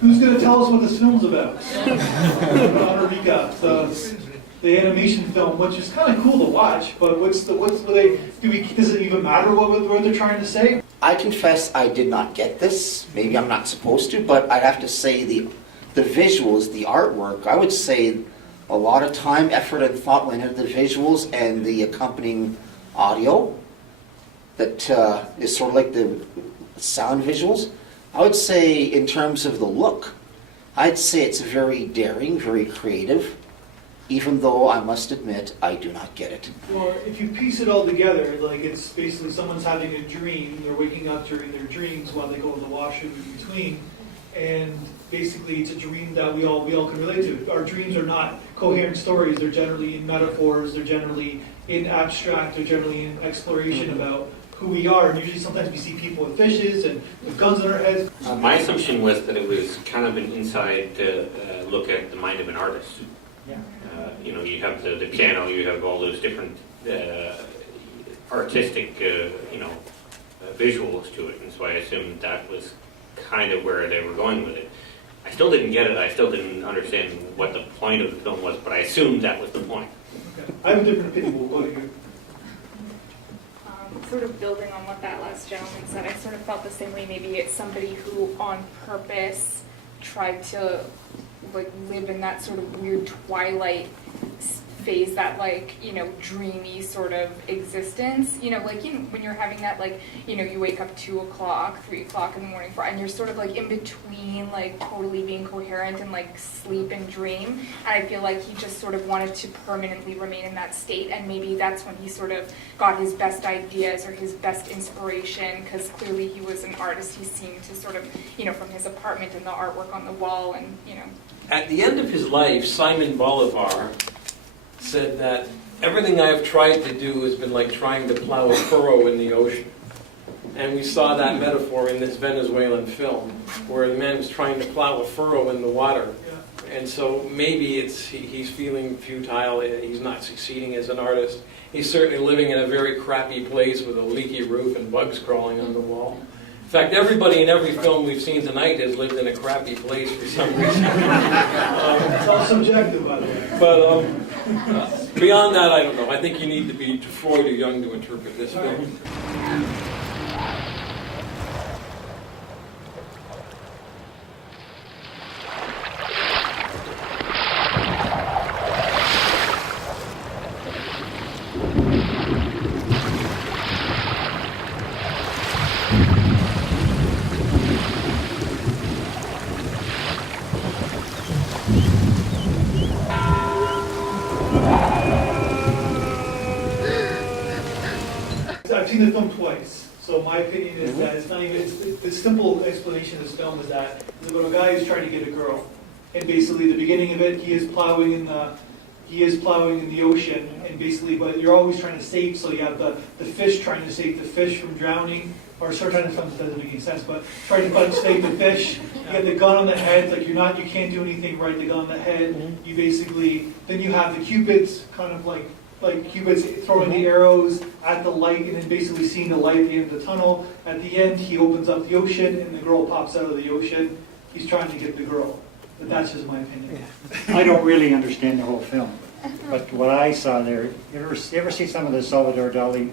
Who's going to tell us what this film's about? ONIRIKA, the animation film, which is kind of cool to watch, but does it even matter what they're trying to say? I confess I did not get this. Maybe I'm not supposed to, but I'd have to say the visuals, the artwork, I would say a lot of time, effort, and thought went into the visuals and the accompanying audio that is sort of like the sound visuals. I would say in terms of the look, I'd say it's very daring, very creative, even though I must admit I do not get it. Well, if you piece it all together, like it's basically someone's having a dream, they're waking up during their dreams while they go to the washroom in between, and basically it's a dream that we all can relate to. Our dreams are not coherent stories, they're generally in metaphors, they're generally in abstract, they're generally in exploration about who we are, and usually sometimes we see people with fishes and with guns on our heads. My assumption was that it was kind of an inside look at the mind of an artist. Yeah. You have the piano, you have all those different artistic, visuals to it, and so I assumed that was kind of where they were going with it. I still didn't get it, I still didn't understand what the point of the film was, but I assumed that was the point. Okay. I have a different opinion, we'll go to you. Sort of building on what that last gentleman said, I sort of felt the same way. Maybe it's somebody who on purpose tried to live in that sort of weird twilight phase, that dreamy sort of existence, when you're having that, you wake up 2 o'clock, 3 o'clock in the morning, and you're sort of in between, totally being coherent and sleep and dream. And I feel like he just sort of wanted to permanently remain in that state, and maybe that's when he sort of got his best ideas or his best inspiration, because clearly he was an artist. He seemed to sort of, from his apartment and the artwork on the wall, and At the end of his life, Simon Bolivar said that everything I have tried to do has been like trying to plow a furrow in the ocean. And we saw that metaphor in this Venezuelan film, where the man was trying to plow a furrow in the water. And so maybe he's feeling futile, he's not succeeding as an artist. He's certainly living in a very crappy place with a leaky roof and bugs crawling on the wall. In fact, everybody in every film we've seen tonight has lived in a crappy place for some reason. It's all subjective, by the way. But beyond that, I don't know. I think you need to be Freud or young to interpret this film. I've seen the film twice, so my opinion is that it's not even, the simple explanation of this film is that it's about a guy who's trying to get a girl, and basically the beginning of it, he is plowing in the ocean, and basically, but you're always trying to save, so you have the fish trying to save the fish from drowning, or sometimes it doesn't make any sense, but trying to save the fish. You have the gun on the head, you can't do anything right, the gun on the head. You basically, then you have the cupids, kind of like Cupid's throwing the arrows at the light, and then basically seeing the light at the end of the tunnel. At the end, he opens up the ocean, and the girl pops out of the ocean. He's trying to get the girl. But that's just my opinion. I don't really understand the whole film, but what I saw there, you ever see some of the Salvador Dali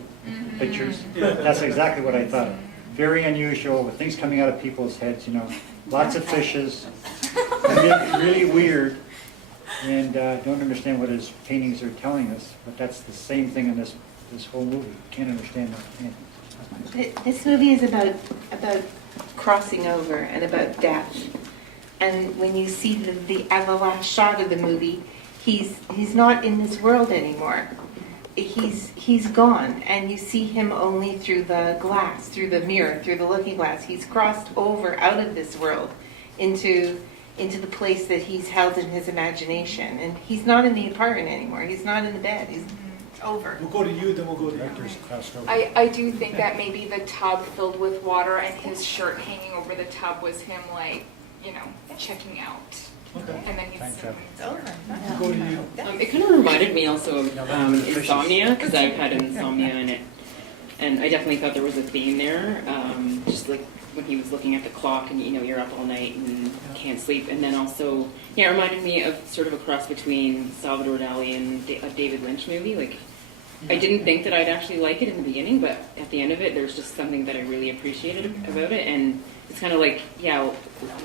pictures? Yeah. That's exactly what I thought. Very unusual, with things coming out of people's heads, lots of fishes, really weird. And don't understand what his paintings are telling us, but that's the same thing in this whole movie. Can't understand anything. This movie is about crossing over and about death. And when you see the last shot of the movie, he's not in this world anymore. He's gone, and you see him only through the glass, through the mirror, through the looking glass. He's crossed over out of this world into the place that he's held in his imagination. And he's not in the apartment anymore. He's not in the bed. He's over. We'll go to you, then we'll go to you. I do think that maybe the tub filled with water and his shirt hanging over the tub was him, checking out. Okay. And then he's We'll go to you. It kind of reminded me also of insomnia, because I've had insomnia, and it And I definitely thought there was a theme there, just like when he was looking at the clock and, you know, you're up all night and can't sleep. And then also, yeah, it reminded me of sort of a cross between Salvador Dali and a David Lynch movie. Like, I didn't think that I'd actually like it in the beginning, but at the end of it, there's just something that I really appreciated about it. And it's kind of like, yeah,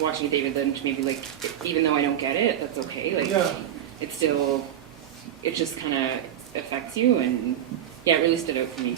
watching David Lynch, maybe like, even though I don't get it, that's okay. Like, it's still, it just kind of affects you. And yeah, it really stood out for me.